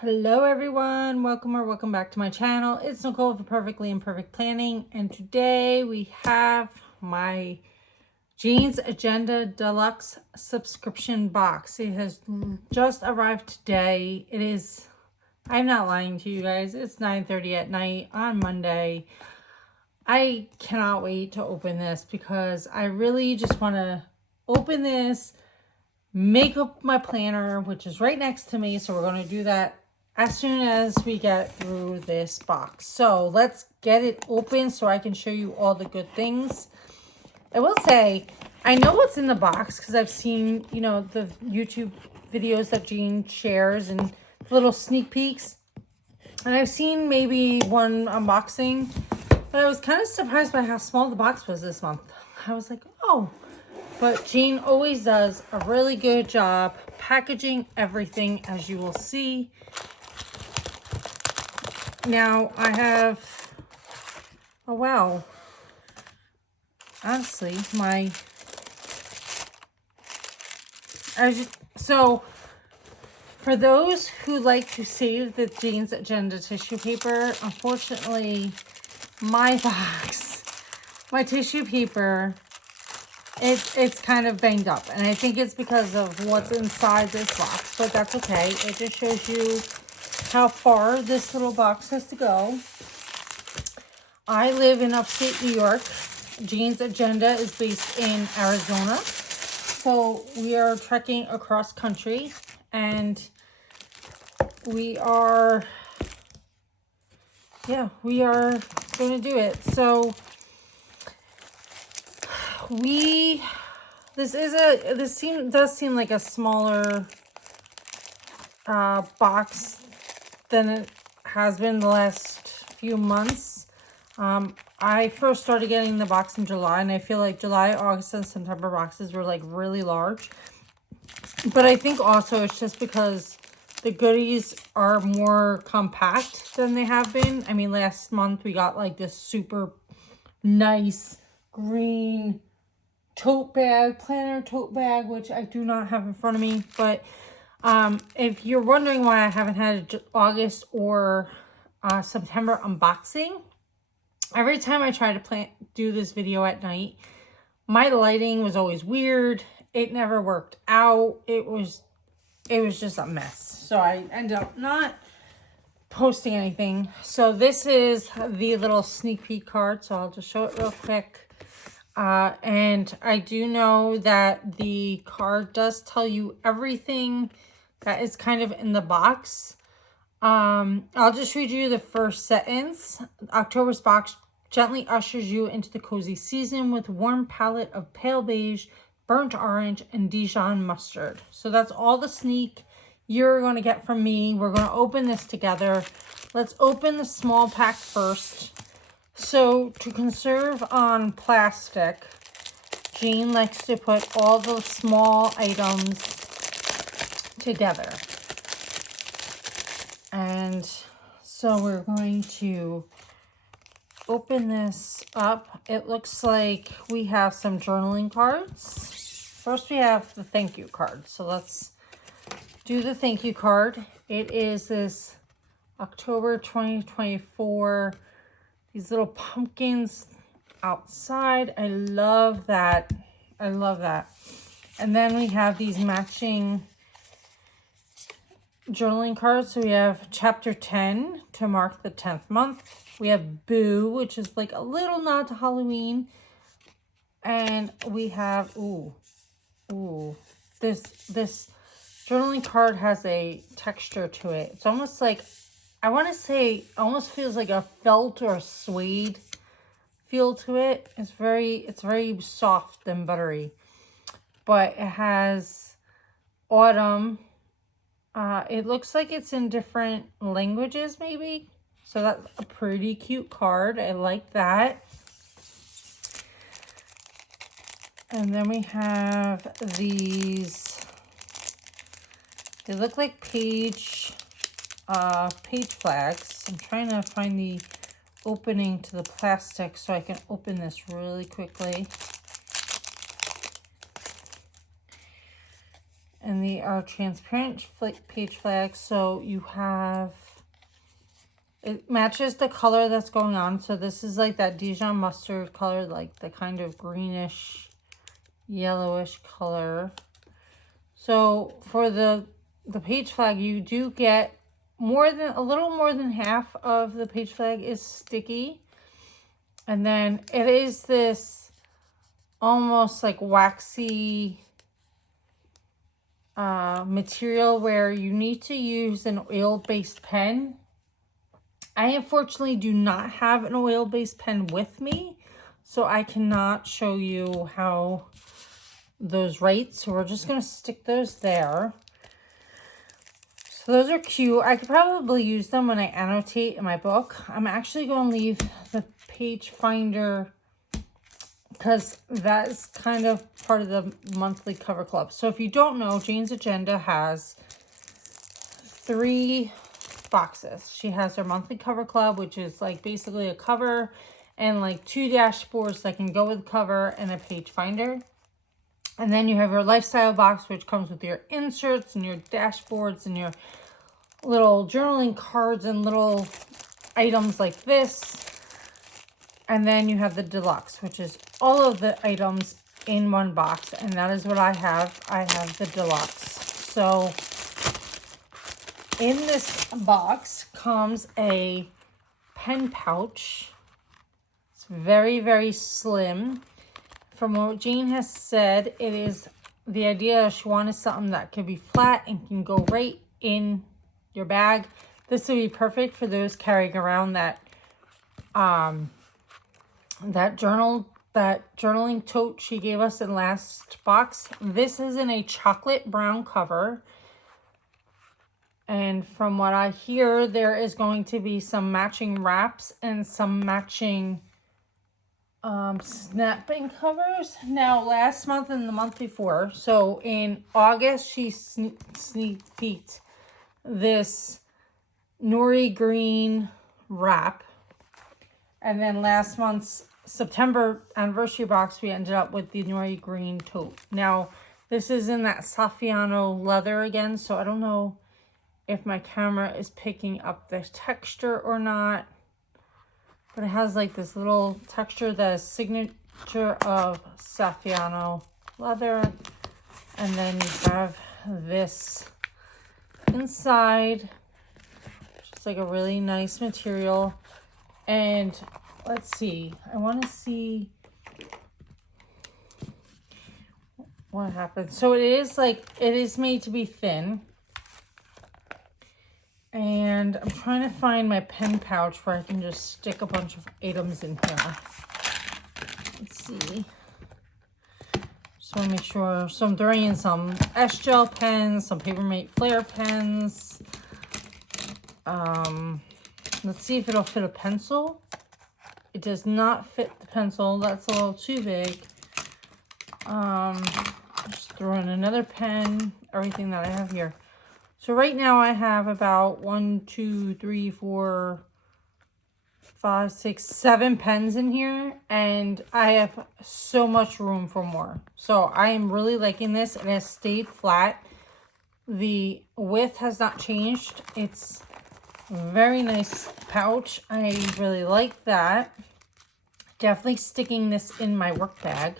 Hello everyone, welcome or welcome back to my channel. It's Nicole for Perfectly Imperfect Planning, and today we have my Jeans Agenda Deluxe subscription box. It has just arrived today. It is, I'm not lying to you guys, it's 9:30 at night on Monday. I cannot wait to open this because I really just want to open this, make up my planner, which is right next to me. So we're going to do that as soon as we get through this box. So let's get it open so I can show you all the good things. I will say, I know what's in the box because I've seen, you know, the YouTube videos that Jean shares and little sneak peeks. And I've seen maybe one unboxing, but I was kind of surprised by how small the box was this month. I was like, oh. But Jean always does a really good job packaging everything, as you will see. Now I have, oh wow, honestly, so for those who like to save the Jeans Agenda tissue paper, unfortunately, my box, my tissue paper, it's kind of banged up, and I think it's because of what's inside this box, but that's okay. It just shows you how far this little box has to go. I live in upstate New York. Jean's Agenda is based in Arizona. So we are trekking across country, and we are going to do it. So this does seem like a smaller box than it has been the last few months. I first started getting the box in July, and I feel like July, August, and September boxes were like really large. But I think also it's just because the goodies are more compact than they have been. I mean, last month we got like this super nice green tote bag, planner tote bag, which I do not have in front of me. But if you're wondering why I haven't had an August or September unboxing, every time I try to do this video at night, my lighting was always weird. It never worked out. It was just a mess. So I ended up not posting anything. So this is the little sneak peek card. So I'll just show it real quick. And I do know that the card does tell you everything that is kind of in the box. I'll just read you the first sentence. October's box gently ushers you into the cozy season with a warm palette of pale beige, burnt orange, and Dijon mustard. So that's all the sneak you're going to get from me. We're going to open this together. Let's open the small pack first. So to conserve on plastic, Jean likes to put all the small items together. And so we're going to open this up. It looks like we have some journaling cards. First we have the thank you card. So let's do the thank you card. It is this October 2024, these little pumpkins outside. I love that. I love that. And then we have these matching journaling cards. So we have chapter 10 to mark the 10th month. We have Boo, which is like a little nod to Halloween. And we have, this journaling card has a texture to it. It's almost like, I want to say, almost feels like a felt or suede feel to it. It's very soft and buttery. But it has autumn. It looks like it's in different languages, maybe. So that's a pretty cute card. I like that. And then we have these. They look like page flags. I'm trying to find the opening to the plastic so I can open this really quickly. And they are transparent page flags. So you have, it matches the color that's going on. So this is like that Dijon mustard color, like the kind of greenish, yellowish color. So for the page flag, you do get a little more than half of the page flag is sticky. And then it is this almost like waxy material where you need to use an oil-based pen. I unfortunately do not have an oil-based pen with me, so I cannot show you how those write. So we're just going to stick those there. So those are cute. I could probably use them when I annotate in my book. I'm actually going to leave the page finder because that is kind of part of the monthly cover club. So if you don't know, Jane's Agenda has 3 boxes. She has her monthly cover club, which is like basically a cover and like 2 dashboards that can go with the cover and a page finder. And then you have your lifestyle box, which comes with your inserts and your dashboards and your little journaling cards and little items like this. And then you have the deluxe, which is all of the items in one box. And that is what I have. I have the deluxe. So in this box comes a pen pouch. It's very, very slim. From what Jane has said, it is the idea she wanted something that could be flat and can go right in your bag. This would be perfect for those carrying around that journaling tote she gave us in last box. This is in a chocolate brown cover. And from what I hear, there is going to be some matching wraps and some matching snapping covers. Now, last month and the month before, so in August, she sneak peeked this nori green wrap. And then last month's September anniversary box, we ended up with the nori green tote. Now, this is in that Saffiano leather again, so I don't know if my camera is picking up the texture or not. But it has like this little texture that is signature of Saffiano leather. And then you have this inside, just like a really nice material. And let's see, I want to see what happens. So it is made to be thin. And I'm trying to find my pen pouch where I can just stick a bunch of items in here. Let's see. Just want to make sure. So I'm throwing in some S-Gel pens, some Papermate Flare pens. Let's see if it'll fit a pencil. It does not fit the pencil. That's a little too big. Just throw in another pen, everything that I have here. So right now I have about 1, 2, 3, 4, 5, 6, 7 pens in here. And I have so much room for more. So I am really liking this. It has stayed flat. The width has not changed. It's a very nice pouch. I really like that. Definitely sticking this in my work bag,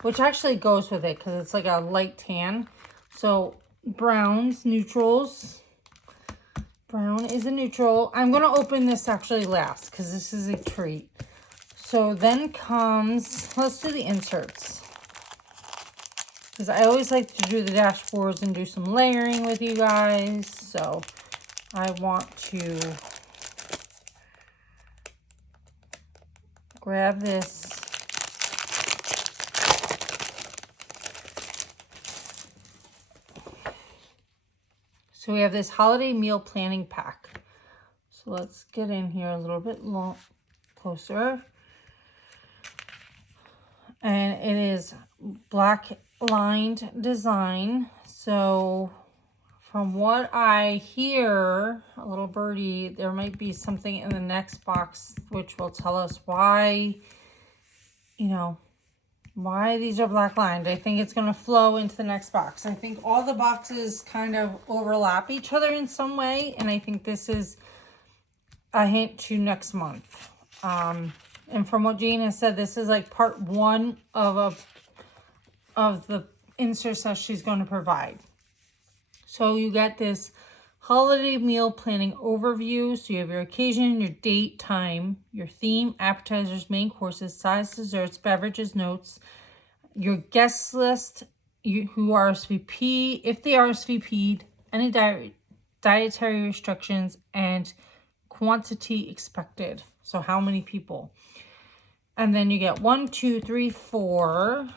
which actually goes with it because it's like a light tan. So browns, neutrals. Brown is a neutral. I'm going to open this actually last because this is a treat. So then comes, let's do the inserts. Because I always like to do the dashboards and do some layering with you guys. So I want to grab this. So we have this holiday meal planning pack. So let's get in here a little bit closer. And it is black lined design. So from what I hear, a little birdie, there might be something in the next box which will tell us why, you know, Why these are black lined? I think it's going to flow into the next box. I think all the boxes kind of overlap each other in some way. And I think this is a hint to next month. And from what Jane has said, this is like part one of the inserts that she's going to provide. So you get this holiday meal planning overview. So you have your occasion, your date, time, your theme, appetizers, main courses, sides, desserts, beverages, notes, your guest list, who RSVP, if they RSVP'd, any dietary restrictions, and quantity expected. So how many people? And then you get 1, 2, 3, 4.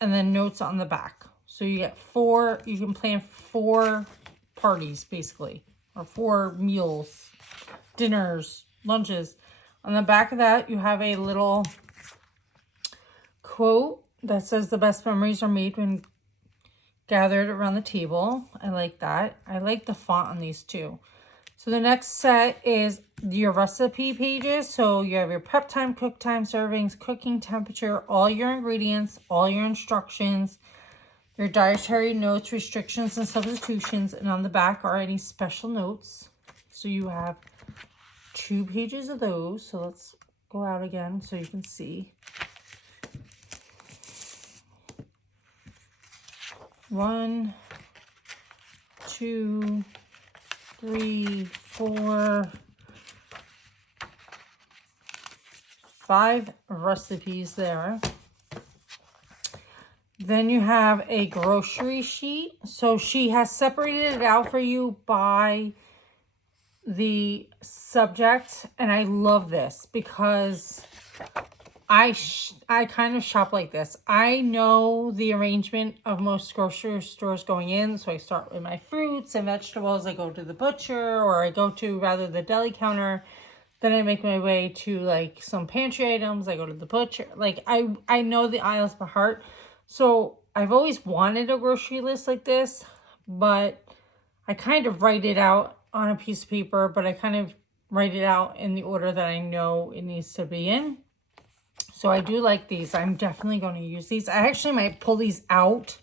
And then notes on the back. So you get 4, you can plan 4 parties basically, or 4 meals, dinners, lunches. On the back of that, you have a little quote that says the best memories are made when gathered around the table. I like that. I like the font on these too. So the next set is your recipe pages. So you have your prep time, cook time, servings, cooking temperature, all your ingredients, all your instructions, your dietary notes, restrictions, and substitutions. And on the back are any special notes. So you have 2 pages of those. So let's go out again so you can see. 1, 2, 3, 4, 5 recipes there. Then you have a grocery sheet. So she has separated it out for you by the subject. And I love this because I kind of shop like this. I know the arrangement of most grocery stores going in. So I start with my fruits and vegetables. I go to the butcher, or I go to rather the deli counter. Then I make my way to like some pantry items. I go to the butcher. Like I know the aisles by heart. So I've always wanted a grocery list like this, but I kind of write it out on a piece of paper, but I kind of write it out in the order that I know it needs to be in. So I do like these. I'm definitely going to use these. I actually might pull these out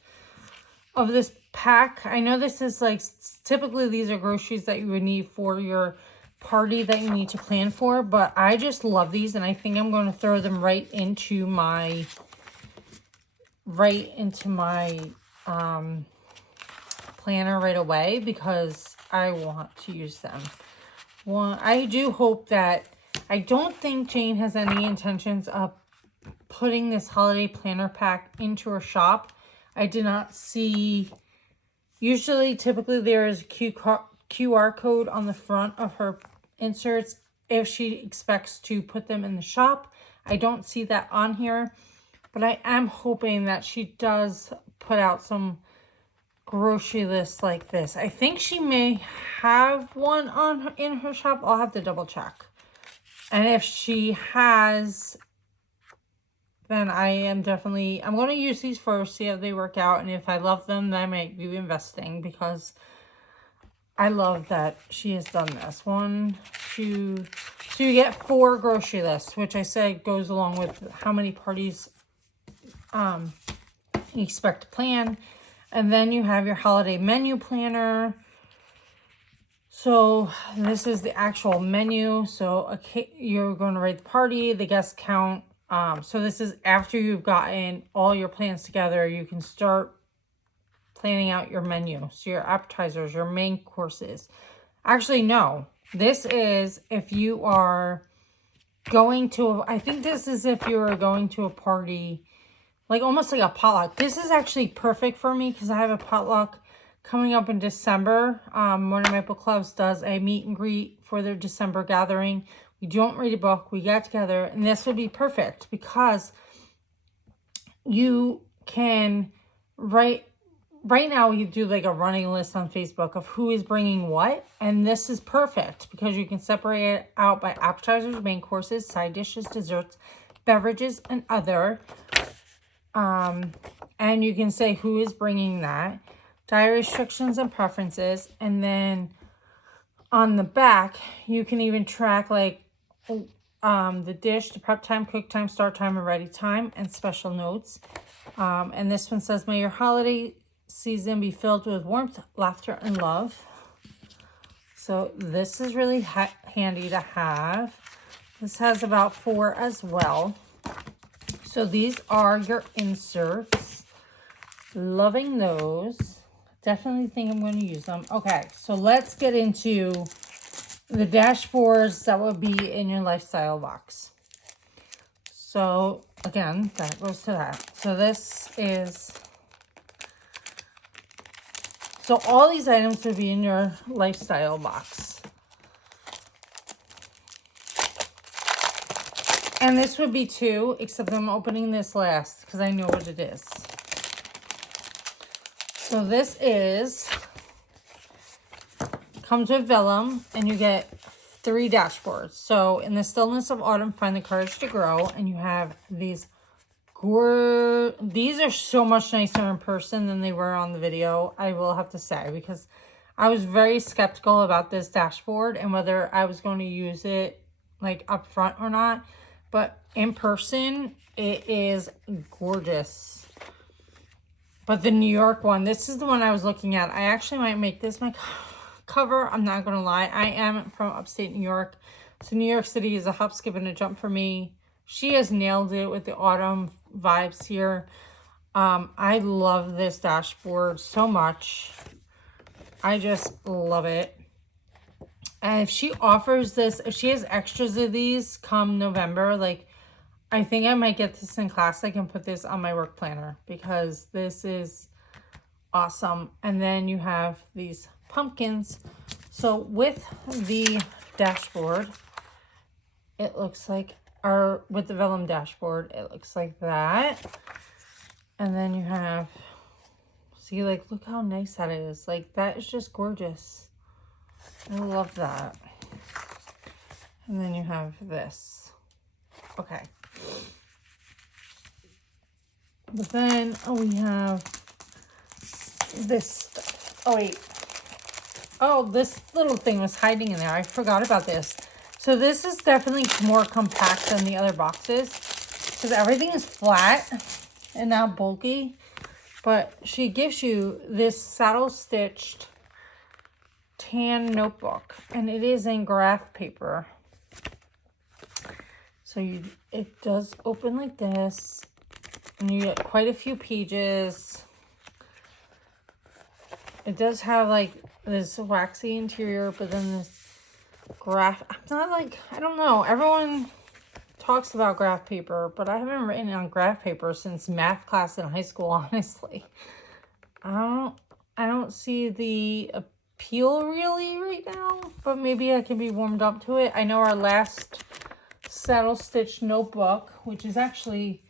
of this pack. I know this is like, typically these are groceries that you would need for your party that you need to plan for, but I just love these, and I think I'm going to throw them right into my planner right away because I want to use them. One, I do hope that, I don't think Jane has any intentions of putting this holiday planner pack into her shop. I did not see, typically there is a QR code on the front of her inserts if she expects to put them in the shop. I don't see that on here, but I am hoping that she does put out some grocery lists like this. I think she may have one in her shop. I'll have to double check. And if she has, then I'm going to use these first, see how they work out. And if I love them, then I might be investing because I love that she has done this. 1, 2, so you get 4 grocery lists, which I said goes along with how many parties you expect to plan. And then you have your holiday menu planner. So this is the actual menu. So you're going to rate the party, the guest count. So this is after you've gotten all your plans together, you can start planning out your menu. So your appetizers, your main courses. Actually, no. This is if you are going to, I think this is if you are going to a party, like almost like a potluck. This is actually perfect for me because I have a potluck coming up in December. One of my book clubs does a meet and greet for their December gathering. We don't read a book. We get together. And this would be perfect because you can write. Right now, we do like a running list on Facebook of who is bringing what. And this is perfect because you can separate it out by appetizers, main courses, side dishes, desserts, beverages, and other. And you can say who is bringing that. Dietary restrictions and preferences. And then on the back, you can even track like the dish, the prep time, cook time, start time, and ready time, and special notes. And this one says, may your holiday season be filled with warmth, laughter, and love. So this is really handy to have. This has about 4 as well. So these are your inserts. Loving those. Definitely think I'm going to use them. Okay, so let's get into the dashboards that will be in your lifestyle box. So again, that goes to that. So this is, so all these items would be in your lifestyle box. And this would be 2, except I'm opening this last because I know what it is. So this is, comes with vellum, and you get 3 dashboards. So in the stillness of autumn, find the courage to grow. And you have these these are so much nicer in person than they were on the video, I will have to say, because I was very skeptical about this dashboard and whether I was going to use it like up front or not. But in person, it is gorgeous. But the New York one, this is the one I was looking at. I actually might make this my cover. I'm not going to lie. I am from upstate New York. So New York City is a hop, skip, and a jump for me. She has nailed it with the autumn vibes here. I love this dashboard so much. I just love it. And if she offers this, if she has extras of these come November, like, I think I might get this in classic and put this on my work planner because this is awesome. And then you have these pumpkins. So with the dashboard, it looks like, or with the vellum dashboard, it looks like that. And then you have, see, like, look how nice that is. Like, that is just gorgeous. I love that. And then you have this. Okay. But then we have this. Oh, wait. Oh, this little thing was hiding in there. I forgot about this. So this is definitely more compact than the other boxes because everything is flat and not bulky. But she gives you this saddle stitched tan notebook, and it is in graph paper. So it does open like this, and you get quite a few pages. It does have like this waxy interior, but then this graph, I'm not like, I don't know, everyone talks about graph paper, but I haven't written on graph paper since math class in high school, honestly. I don't see the appeal really right now, but maybe I can be warmed up to it. I know our last saddle stitch notebook, which is actually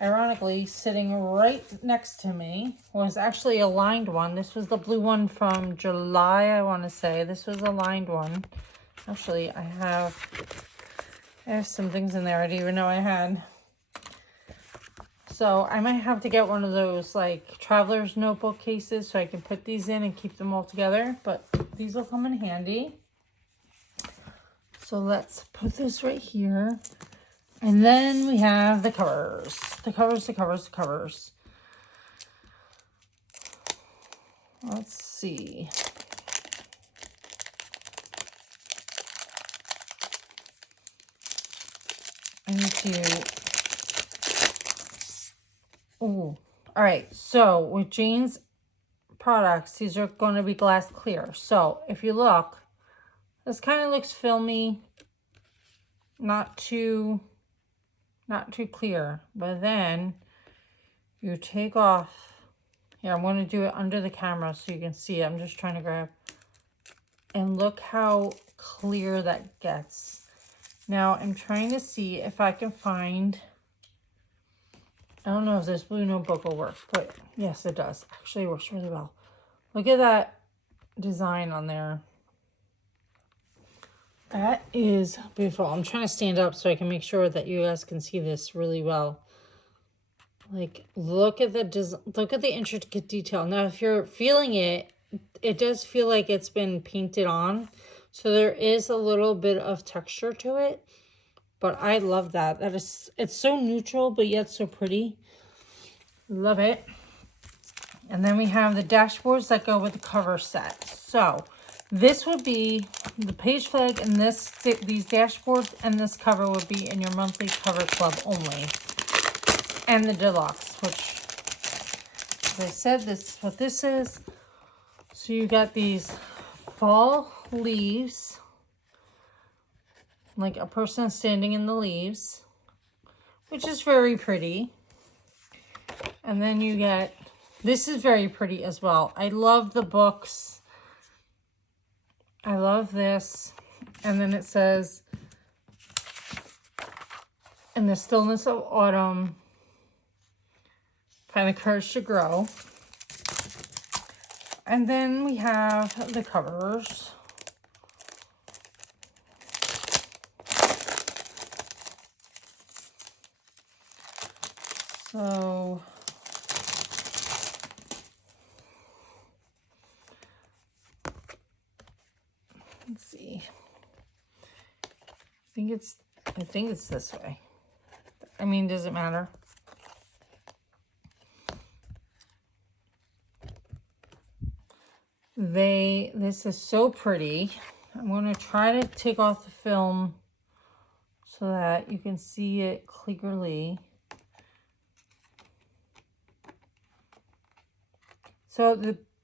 ironically sitting right next to me, was actually a lined one. This was the blue one from July, I want to say. This was a lined one. Actually, I have some things in there I didn't even know I had. So I might have to get one of those like traveler's notebook cases so I can put these in and keep them all together. But these will come in handy. So let's put this right here. And then we have the covers. The covers. Let's see. I need to... Oh, all right. So with Jane's products, these are going to be glass clear. So if you look, this kind of looks filmy, not too clear. But then you take off. Here, I'm going to do it under the camera so you can see it. I'm just trying to grab. And look how clear that gets. Now I'm trying to see if I can find, I don't know if this blue notebook will work, but yes, it does. Actually, it works really well. Look at that design on there. That is beautiful. I'm trying to stand up so I can make sure that you guys can see this really well. Like, look at the intricate detail. Now, if you're feeling it, it does feel like it's been painted on. So there is a little bit of texture to it. But I love that. It's so neutral, but yet so pretty. Love it. And then we have the dashboards that go with the cover set. So this would be the page flag, and these dashboards and this cover would be in your monthly cover club only. And the deluxe, which, as I said, this is what this is. So you got these fall leaves, like a person standing in the leaves, which is very pretty. And then you get, this is very pretty as well. I love the books. I love this. And then it says, in the stillness of autumn, find the courage to grow. And then we have the covers. So let's see. I think it's this way. I mean, does it matter? This is so pretty. I'm going to try to take off the film so that you can see it clearly. So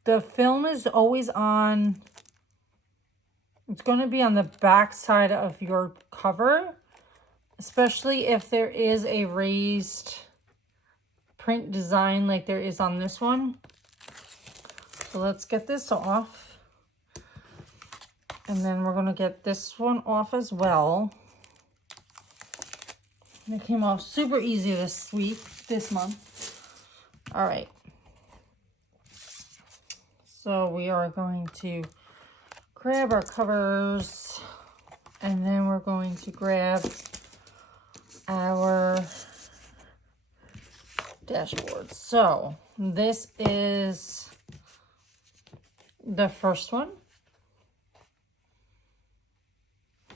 the film is always on, it's going to be on the back side of your cover, especially if there is a raised print design like there is on this one. So let's get this off. And then we're going to get this one off as well. And it came off super easy this month. All right. So we are going to grab our covers, and then we're going to grab our dashboard. So this is the first one.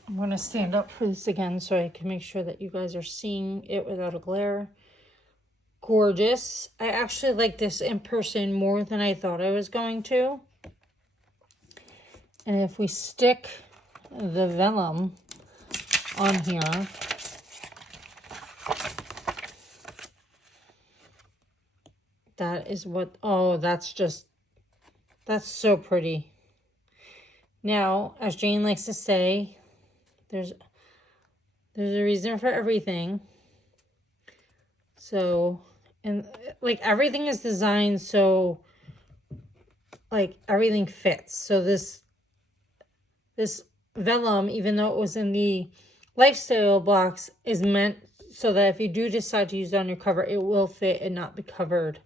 I'm going to stand up for this again so I can make sure that you guys are seeing it without a glare. Gorgeous. I actually like this in person more than I thought I was going to. And if we stick the vellum on here, that is what, oh, that's so pretty. Now, as Jane likes to say, there's a reason for everything. So, and like everything is designed so like everything fits. So this vellum, even though it was in the lifestyle box, is meant so that if you do decide to use it on your cover, it will fit and not be covered,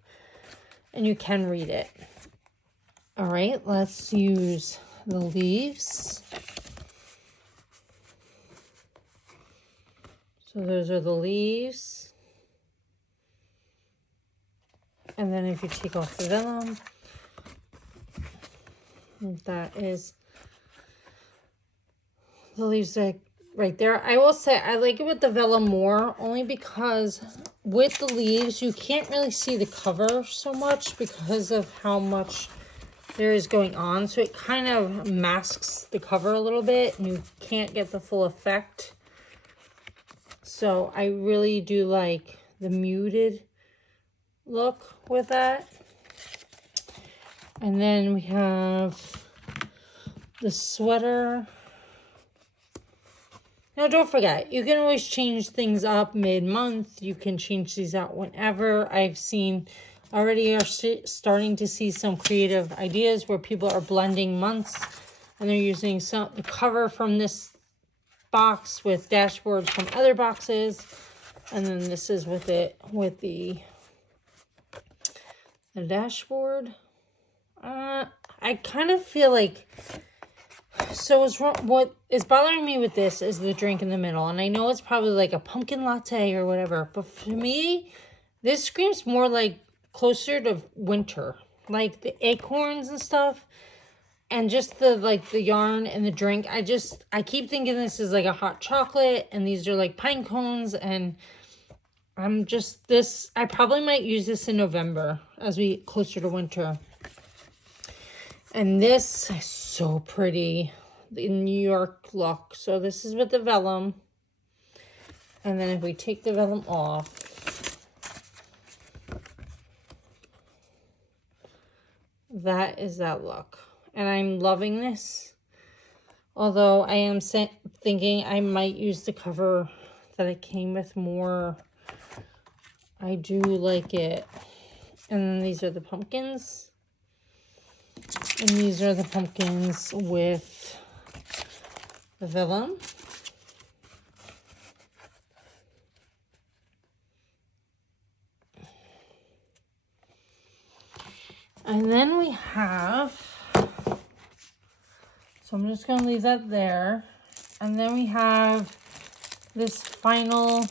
and you can read it. All right, let's use the leaves. So those are the leaves. And then if you take off the vellum, that is the leaves right there. I will say I like it with the vellum more, only because with the leaves you can't really see the cover so much because of how much there is going on. So it kind of masks the cover a little bit and you can't get the full effect. So I really do like the muted look with that. And then we have the sweater. Now don't forget, you can always change things up mid-month. You can change these out whenever. I've seen already are starting to see some creative ideas where people are blending months and they're using the cover from this box with dashboards from other boxes, and then this is with it with the dashboard. I kind of feel like, so what is bothering me with this is the drink in the middle, and I know it's probably like a pumpkin latte or whatever, but for me this screams more like closer to winter, like the acorns and stuff. And just the, like, the yarn and the drink, I keep thinking this is like a hot chocolate, and these are like pine cones, and I probably might use this in November as we get closer to winter. And this is so pretty, the New York look. So this is with the vellum. And then if we take the vellum off, that is that look. And I'm loving this. Although I am thinking I might use the cover that it came with more. I do like it. And then these are the pumpkins. And these are the pumpkins with the vellum. And then we have, so I'm just going to leave that there. And then we have this final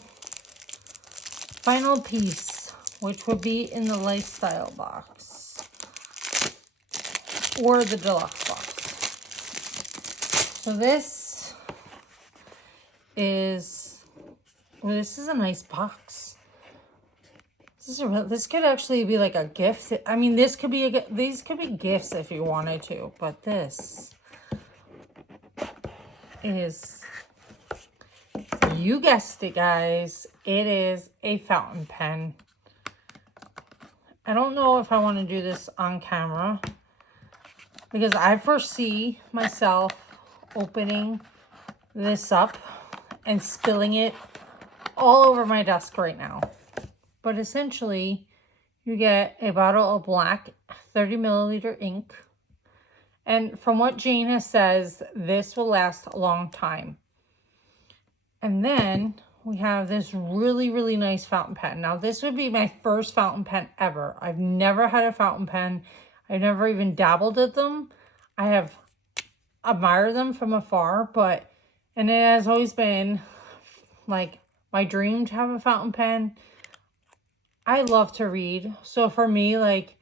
piece, which would be in the lifestyle box or the deluxe box. So this is a nice box. This could actually be like a gift. I mean, these could be gifts if you wanted to, but this is, you guessed it, guys, it is a fountain pen. I don't know if I want to do this on camera because I foresee myself opening this up and spilling it all over my desk right now. But essentially, you get a bottle of black 30 milliliter ink. And from what Jana says, this will last a long time. And then we have this really, really nice fountain pen. Now, this would be my first fountain pen ever. I've never had a fountain pen. I've never even dabbled at them. I have admired them from afar, and it has always been like my dream to have a fountain pen. I love to read. So for me, like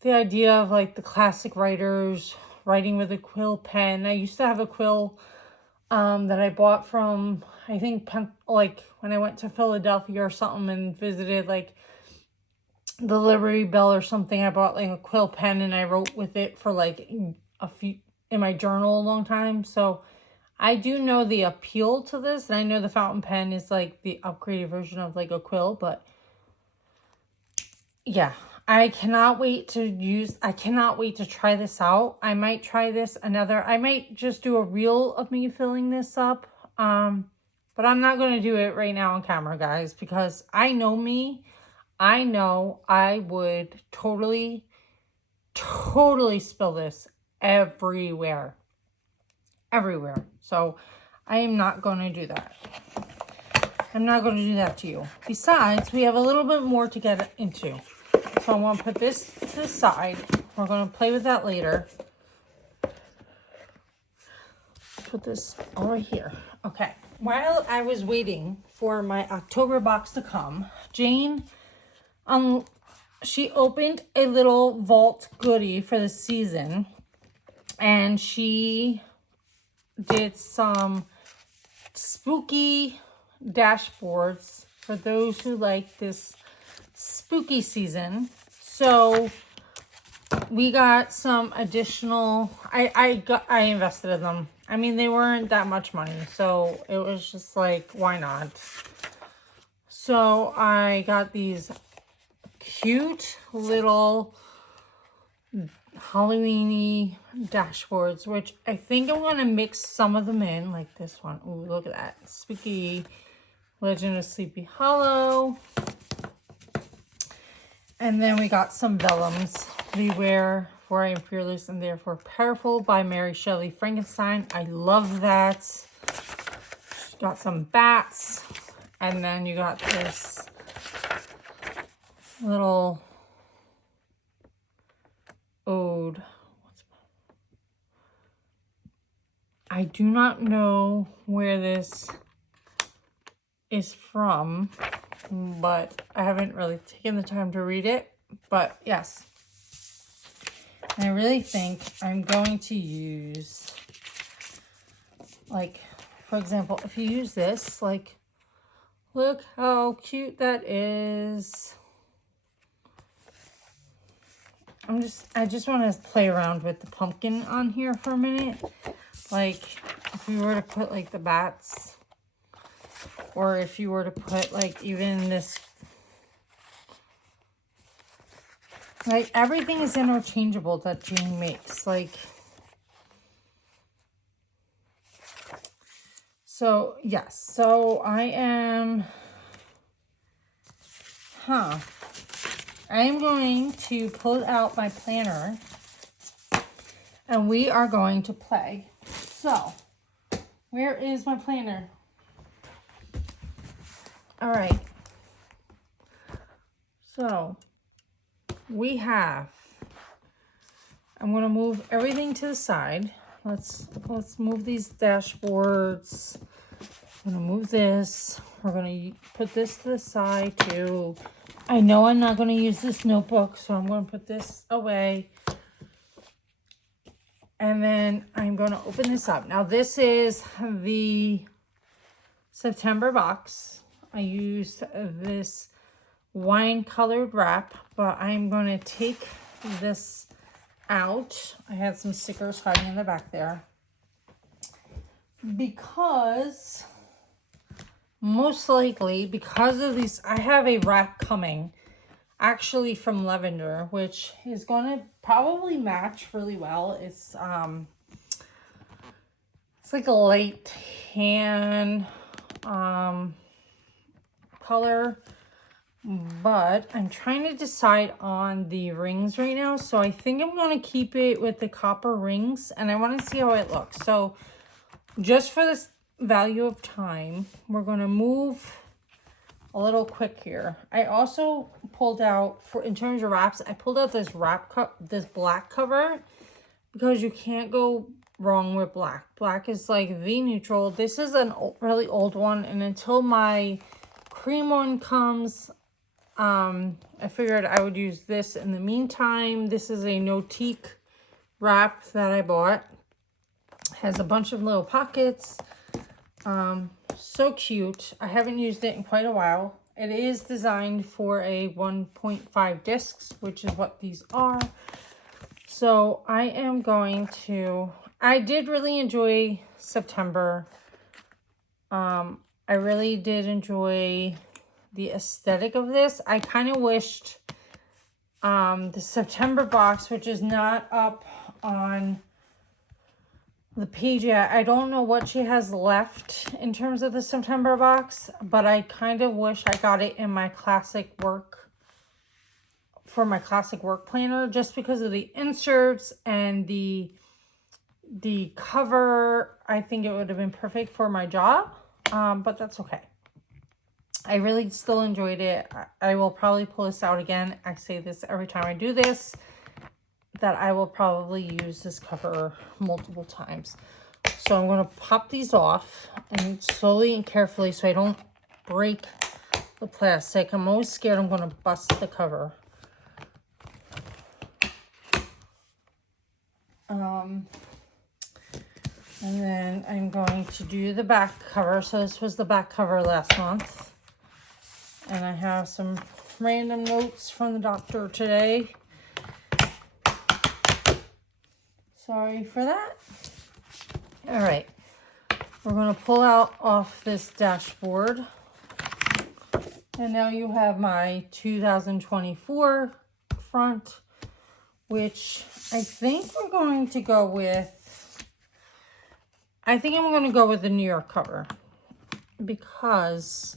the idea of like the classic writers writing with a quill pen. I used to have a quill that I bought from, I think, like when I went to Philadelphia or something and visited like the Liberty Bell or something. I bought like a quill pen and I wrote with it for like a few in my journal a long time. So I do know the appeal to this, and I know the fountain pen is like the upgraded version of like a quill, but yeah, I cannot wait to try this out. I might try this I might just do a reel of me filling this up. But I'm not going to do it right now on camera, guys, because I know me. I know I would totally spill this everywhere. So I am not going to do that. I'm not going to do that to you. Besides, we have a little bit more to get into. So I'm going to put this to the side. We're going to play with that later. Put this all right here. Okay. While I was waiting for my October box to come, Jane, she opened a little vault goodie for the season. And she did some spooky dashboards for those who like this spooky season. So we got some additional, I invested in them. I mean, they weren't that much money, so it was just like, why not? So I got these cute little Halloween-y dashboards, which I think I'm going to mix some of them in, like this one. Ooh, look at that. Spooky Legend of Sleepy Hollow. And then we got some vellums. Beware, for I am fearless and therefore powerful by Mary Shelley Frankenstein. I love that. Got some bats. And then you got this little ode. I do not know where this is from, but I haven't really taken the time to read it. But yes, And I really think I'm going to use, like, for example, if you use this, like, look how cute that is. I just want to play around with the pumpkin on here for a minute. Like, if we were to put, like, the bats, or if you were to put, like, even this, like, everything is interchangeable that Jane makes. Like, so, yes. So, I am going to pull out my planner and we are going to play. So, where is my planner? All right. So, we have, I'm going to move everything to the side. Let's move these dashboards. I'm going to move this. We're going to put this to the side too. I know I'm not going to use this notebook, so I'm going to put this away. And then I'm going to open this up. Now, this is the September box. I used this wine colored wrap, but I'm going to take this out. I had some stickers hiding in the back there. Because, most likely, because of these, I have a wrap coming. Actually from lavender, which is going to probably match really well. It's like a light tan color, but I'm trying to decide on the rings right now. So I think I'm going to keep it with the copper rings, and I want to see how it looks. So just for this value of time, we're going to move a little quick here. I also pulled out, for in terms of wraps, I pulled out this this black cover, because you can't go wrong with black. Black is like the neutral. This is a really old one, and until my cream one comes, I figured I would use this in the meantime. This is a Notique wrap that I bought. Has a bunch of little pockets. So cute. I haven't used it in quite a while. It is designed for a 1.5 discs, which is what these are. So I am going to, I did really enjoy September. I really did enjoy the aesthetic of this. I kind of wished the September box, which is not up on the page yet. I don't know what she has left in terms of the September box, but I kind of wish I got it in my classic work, for my classic work planner, just because of the inserts and the cover. I think it would have been perfect for my job, but that's okay. I really still enjoyed it. I will probably pull this out again. I say this every time I do this, that I will probably use this cover multiple times. So I'm going to pop these off, and slowly and carefully, so I don't break the plastic. I'm always scared I'm going to bust the cover. And then I'm going to do the back cover. So this was the back cover last month. And I have some random notes from the doctor today. Sorry for that. All right, we're going to pull out off this dashboard. And now you have my 2024 front, which I think we're going to go with, I think I'm going to go with the New York cover, because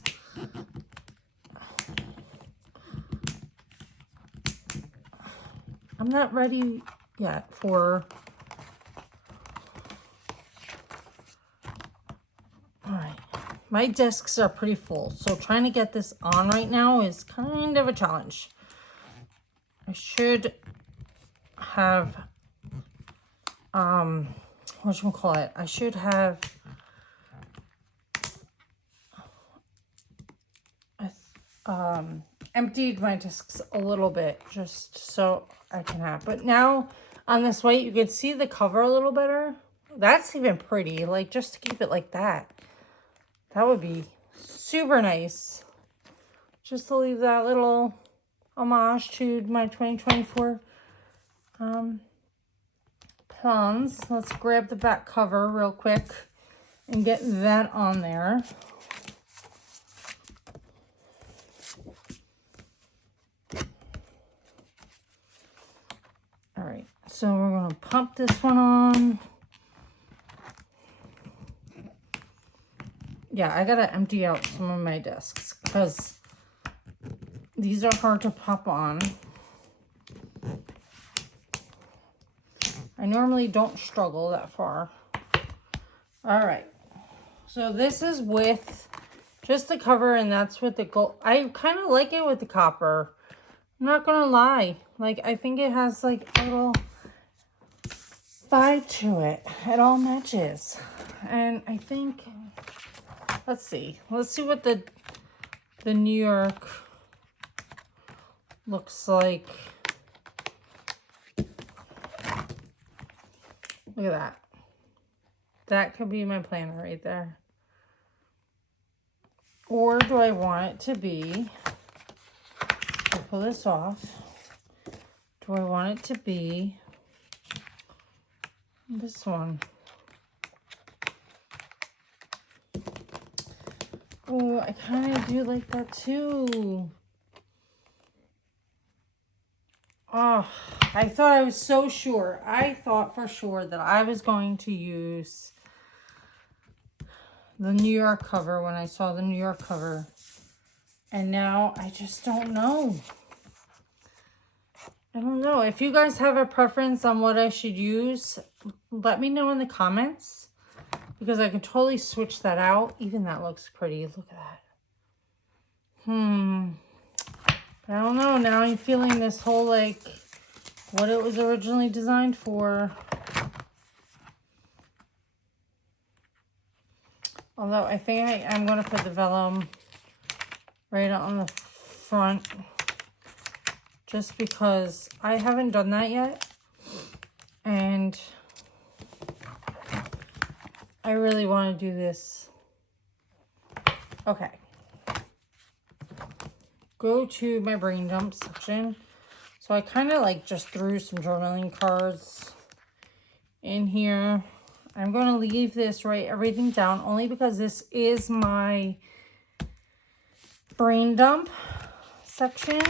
I'm not ready yet for, all right, my discs are pretty full, so trying to get this on right now is kind of a challenge. I should have, whatchamacallit, I should have, emptied my discs a little bit, just so I can have, but now on this white, you can see the cover a little better. That's even pretty, like just to keep it like that. That would be super nice. Just to leave that little homage to my 2024 plans. Let's grab the back cover real quick and get that on there. All right, so we're gonna pop this one on. Yeah, I gotta empty out some of my discs because these are hard to pop on. I normally don't struggle that far. All right, so this is with just the cover, and that's with the gold. I kind of like it with the copper. I'm not gonna lie. Like, I think it has like a little vibe to it. It all matches. And I think, let's see what the New York looks like. Look at that. That could be my planner right there. Or do I want it to be, I'll pull this off. Do I want it to be this one? Oh, I kind of do like that too. Oh, I thought I was so sure. I thought for sure that I was going to use the New York cover when I saw the New York cover. And now I just don't know. I don't know. If you guys have a preference on what I should use, let me know in the comments. Because I can totally switch that out. Even that looks pretty. Look at that. I don't know. Now I'm feeling this whole, like, what it was originally designed for. Although I think I'm going to put the vellum right on the front. Just because I haven't done that yet. And I really want to do this. Okay. Go to my brain dump section. So I kind of like just threw some journaling cards in here. I'm going to leave this, write everything down, only because this is my brain dump section.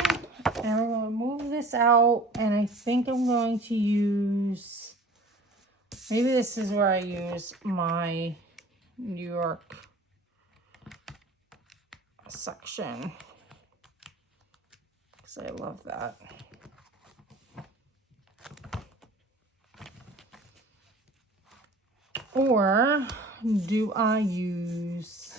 And we're going to move this out, and I think I'm going to use, maybe this is where I use my New York section, because I love that. Or do I use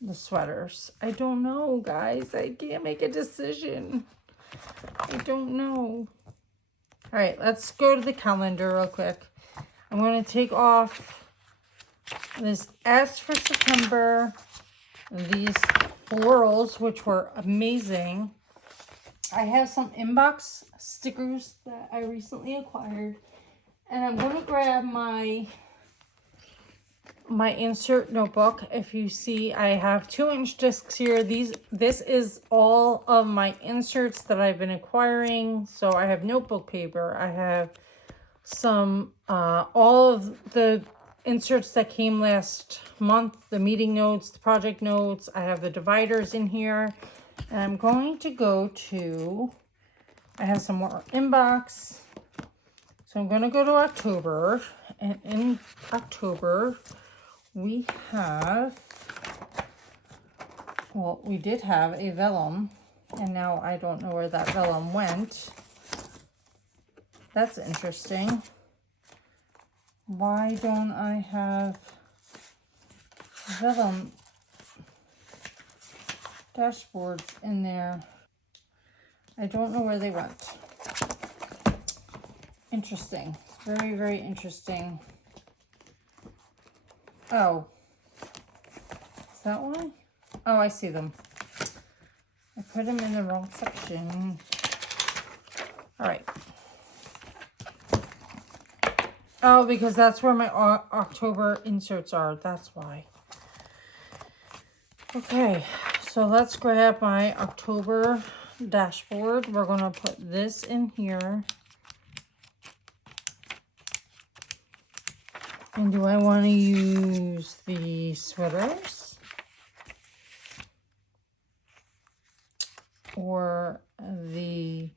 the sweaters? I don't know, guys. I can't make a decision. I don't know. All right, let's go to the calendar real quick. I'm going to take off this S for September, these florals, which were amazing. I have some inbox stickers that I recently acquired, and I'm going to grab my insert notebook. If you see, I have 2-inch discs here. This is all of my inserts that I've been acquiring. So I have notebook paper. I have some all of the inserts that came last month, the meeting notes, the project notes. I have the dividers in here. And I'm going to go to, I have some more inbox. So I'm going to go to October. And in October, we have, well, we did have a vellum. And now I don't know where that vellum went. That's interesting. Why don't I have vellum dashboards in there? I don't know where they went. Interesting. Very, very interesting. Oh. Is that one? Oh, I see them. I put them in the wrong section. All right. Oh, because that's where my October inserts are. That's why. Okay, so let's grab my October dashboard. We're going to put this in here. And do I want to use the sweaters? Or the...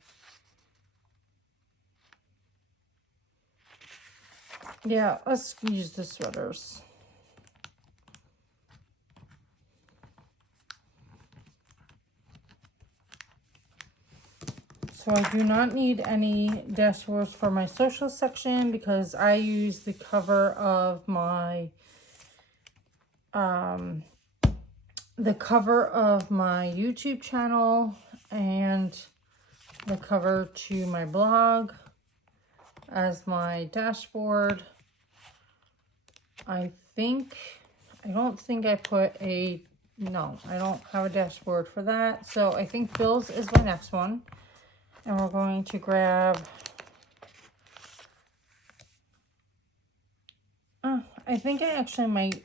Yeah, let's use the sweaters. So I do not need any dashboards for my social section because I use the cover of my YouTube channel and the cover to my blog as my dashboard. I don't think I put no, I don't have a dashboard for that. So I think bills is my next one. And we're going to grab, I think I actually might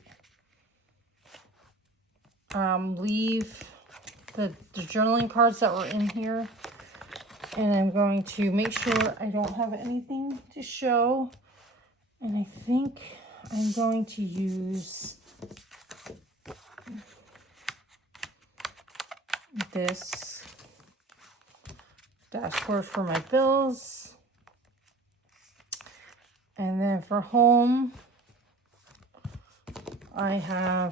leave the journaling cards that were in here. And I'm going to make sure I don't have anything to show. And I think I'm going to use this dashboard for my bills. And then for home, I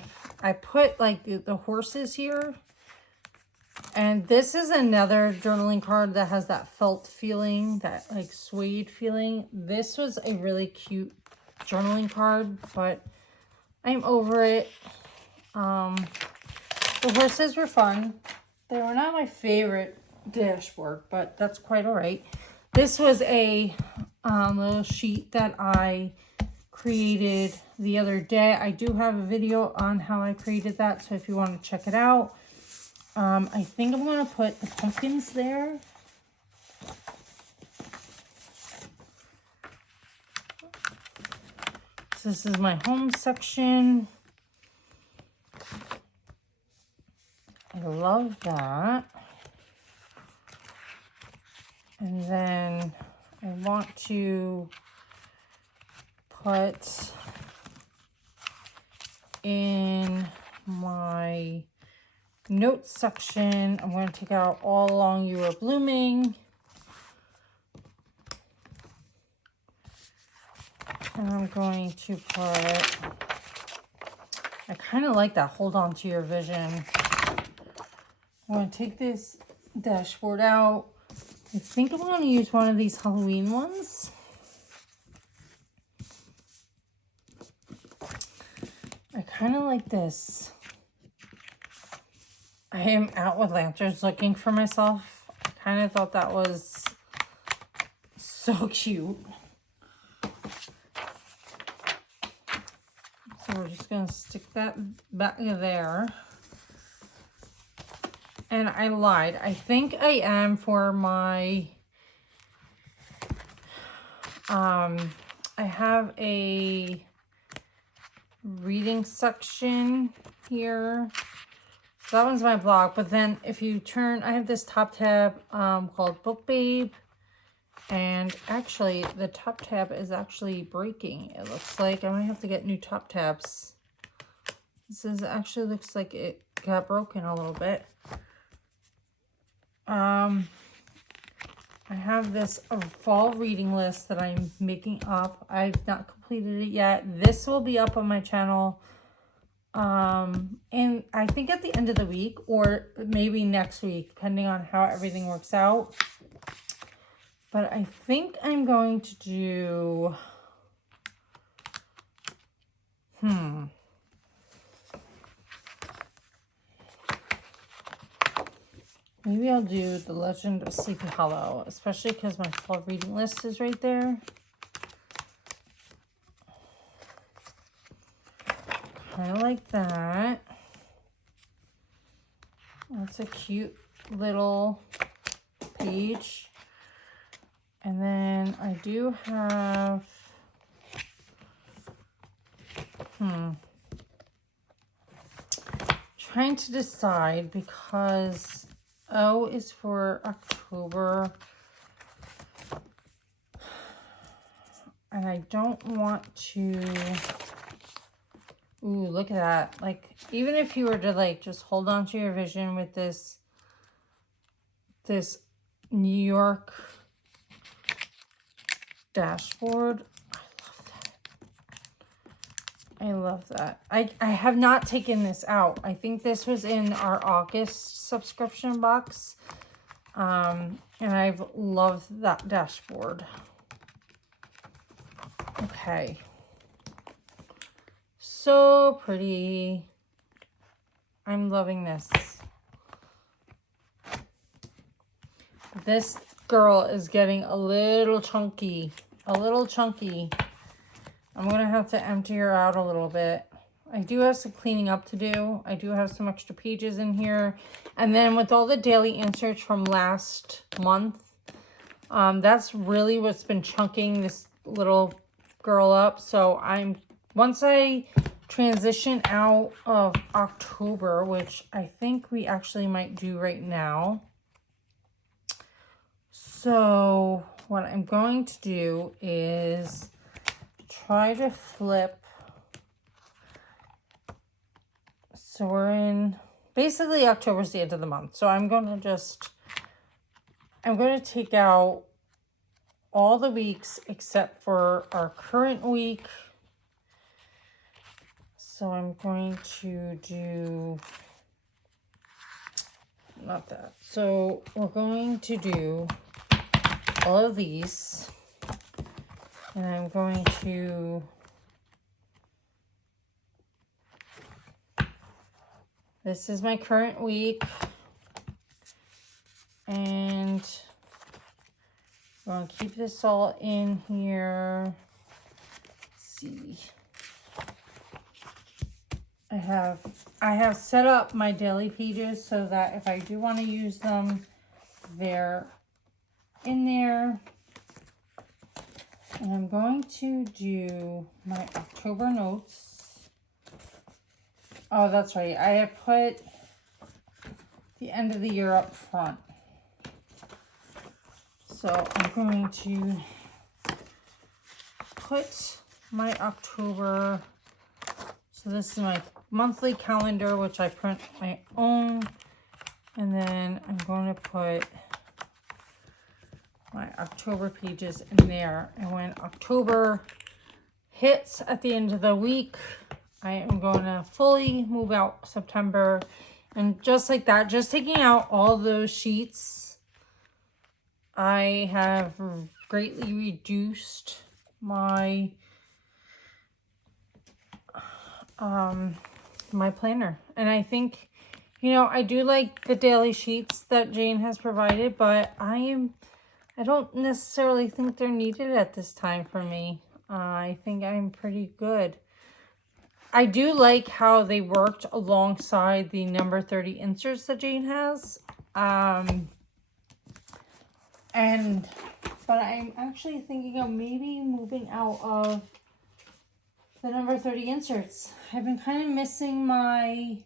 put like the horses here. And this is another journaling card that has that felt feeling, that like suede feeling. This was a really cute journaling card, but I'm over it. The horses were fun. They were not my favorite dashboard, but that's quite all right. This was a little sheet that I created the other day. I do have a video on how I created that, so if you want to check it out. I think I'm going to put the pumpkins there. So this is my home section. I love that. And then I want to put in my notes section, I'm going to take out all along you are blooming. And I'm going to put, I kind of like that hold on to your vision. I'm going to take this dashboard out. I think I'm going to use one of these Halloween ones. I kind of like this. I am out with lanterns looking for myself. I kind of thought that was so cute. So we're just going to stick that back there. And I lied. I think I am for my, I have a reading section here. So that one's my blog, but then if you turn, I have this top tab called Book Babe, and actually the top tab is actually breaking. It looks like I might have to get new top tabs. This is actually looks like it got broken a little bit. I have this fall reading list that I'm making up. I've not completed it yet. This will be up on my channel. And I think at the end of the week or maybe next week, depending on how everything works out. But I think I'm going to do, maybe I'll do The Legend of Sleepy Hollow, especially because my fall reading list is right there. Kind of like that. That's a cute little page. And then I do have, trying to decide because O is for October. And I don't want to, ooh, look at that. Like, even if you were to like just hold on to your vision with this New York dashboard. I love that. I have not taken this out. I think this was in our August subscription box. And I've loved that dashboard. Okay. So pretty. I'm loving this. This girl is getting a little chunky. A little chunky. I'm going to have to empty her out a little bit. I do have some cleaning up to do. I do have some extra pages in here. And then with all the daily inserts from last month, that's really what's been chunking this little girl up. So once I transition out of October, which I think we actually might do right now. So what I'm going to do is try to flip. So we're in, basically October's the end of the month. So I'm going to take out all the weeks except for our current week. So I'm going to do, not that. So we're going to do all of these. And I'm going to, this is my current week. And I'm going to keep this all in here. Let's see. I have set up my daily pages so that if I do want to use them, they're in there. And I'm going to do my October notes. Oh, that's right. I have put the end of the year up front. So I'm going to put my October. So this is my monthly calendar, which I print my own. And then I'm going to put my October pages in there. And when October hits at the end of the week, I am going to fully move out September. And just like that, just taking out all those sheets, I have greatly reduced my my planner. And I think, you know, I do like the daily sheets that Jane has provided, but I don't necessarily think they're needed at this time for me. I think I'm pretty good. I do like how they worked alongside the number 30 inserts that Jane has. But I'm actually thinking of maybe moving out of the number 30 inserts. I've been kind of missing my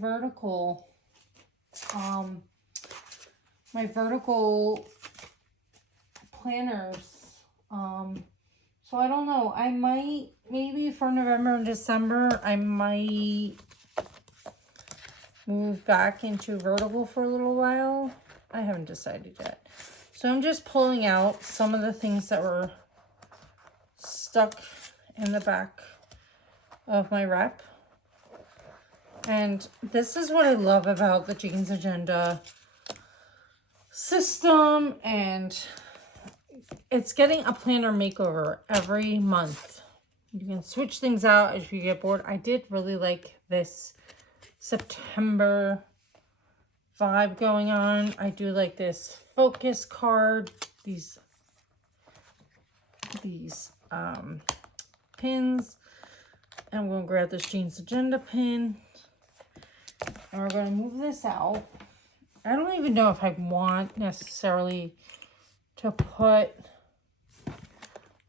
vertical, my vertical planners. So I don't know. I might, maybe for November and December, I might move back into vertical for a little while. I haven't decided yet. So I'm just pulling out some of the things that were stuck in the back of my rep. And this is what I love about the Jane's Agenda system, and it's getting a planner makeover every month. You can switch things out if you get bored. I did really like this September vibe going on. I do like this focus card, these pins. I'm going to grab this Jane's Agenda pin. And we're going to move this out. I don't even know if I want necessarily to put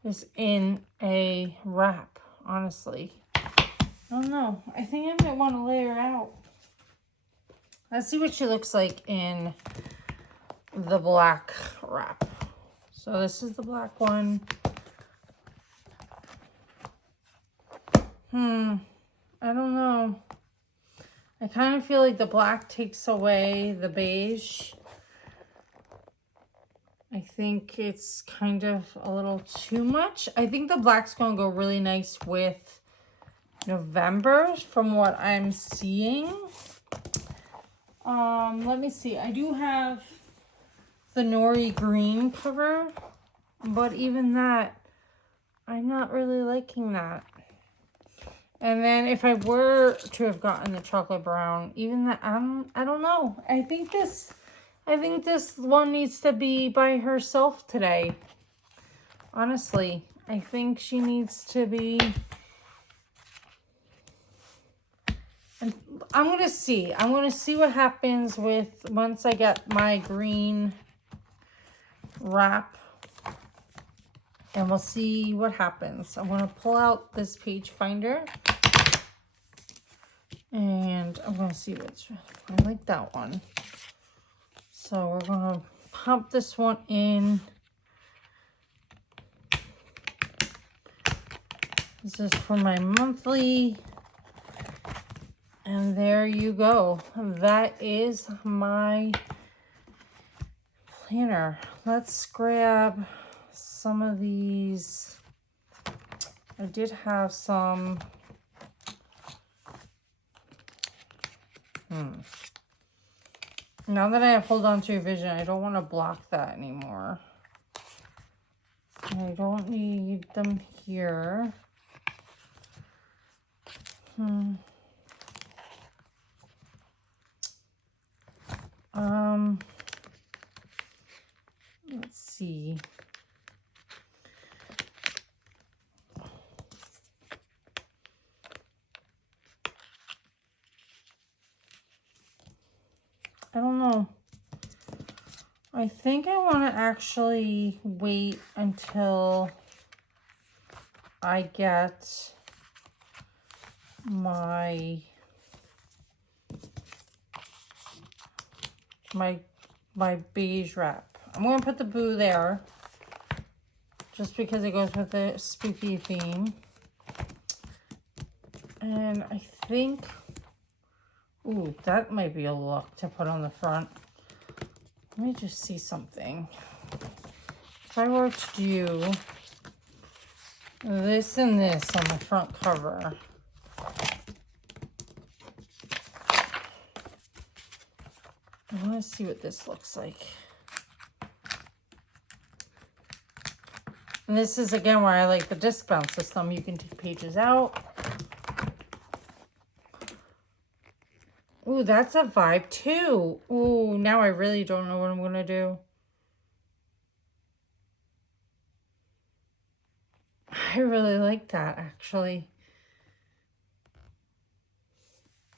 this in a wrap, honestly. I don't know. I think I might want to lay her out. Let's see what she looks like in the black wrap. So this is the black one. I don't know. I kind of feel like the black takes away the beige. I think it's kind of a little too much. I think the black's going to go really nice with November from what I'm seeing. Let me see. I do have the Nori green cover, but even that, I'm not really liking that. And then if I were to have gotten the chocolate brown, even that, I don't know. I think this one needs to be by herself today. Honestly, I think she needs to be. And I'm going to see. I'm going to see what happens once I get my green wrap. And we'll see what happens. I'm going to pull out this page finder. And I'm going to see I like that one. So we're going to pop this one in. This is for my monthly. And there you go. That is my planner. Let's grab some of these. I did have some. Now that I have hold on to your vision, I don't want to block that anymore. I don't need them here. Let's see. I don't know. I think I want to actually wait until I get my beige wrap. I'm going to put the boo there just because it goes with the spooky theme. And I think, ooh, that might be a look to put on the front. Let me just see something. If I were to do this and this on the front cover, I want to see what this looks like. And this is, again, where I like the Discbound system. You can take pages out. Ooh, that's a vibe, too. Ooh, now I really don't know what I'm going to do. I really like that, actually.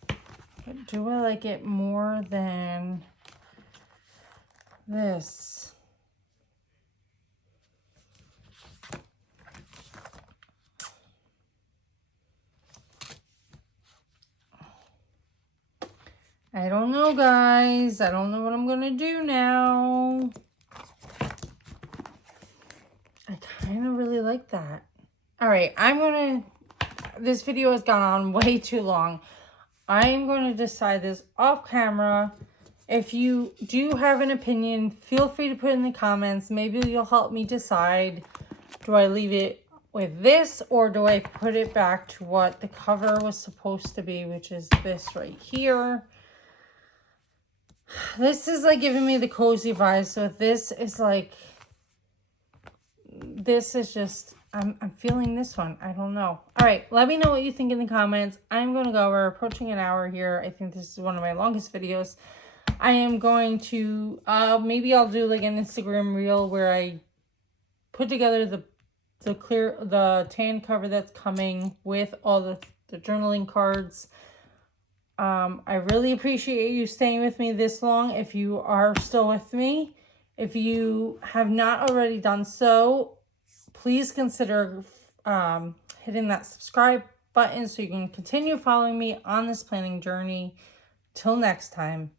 But do I like it more than this? I don't know, guys. I don't know what I'm going to do now. I kind of really like that. All right, this video has gone on way too long. I am going to decide this off camera. If you do have an opinion, feel free to put it in the comments. Maybe you'll help me decide. Do I leave it with this, or do I put it back to what the cover was supposed to be, which is this right here? This is like giving me the cozy vibe. So this is like, this is just, I'm feeling this one. I don't know. All right, let me know what you think in the comments. I'm going to go. We're approaching an hour here. I think this is one of my longest videos. I am going to, maybe I'll do like an Instagram reel where I put together the tan cover that's coming with all the journaling cards. I really appreciate you staying with me this long. If you are still with me, if you have not already done so, please consider hitting that subscribe button so you can continue following me on this planning journey. Till next time.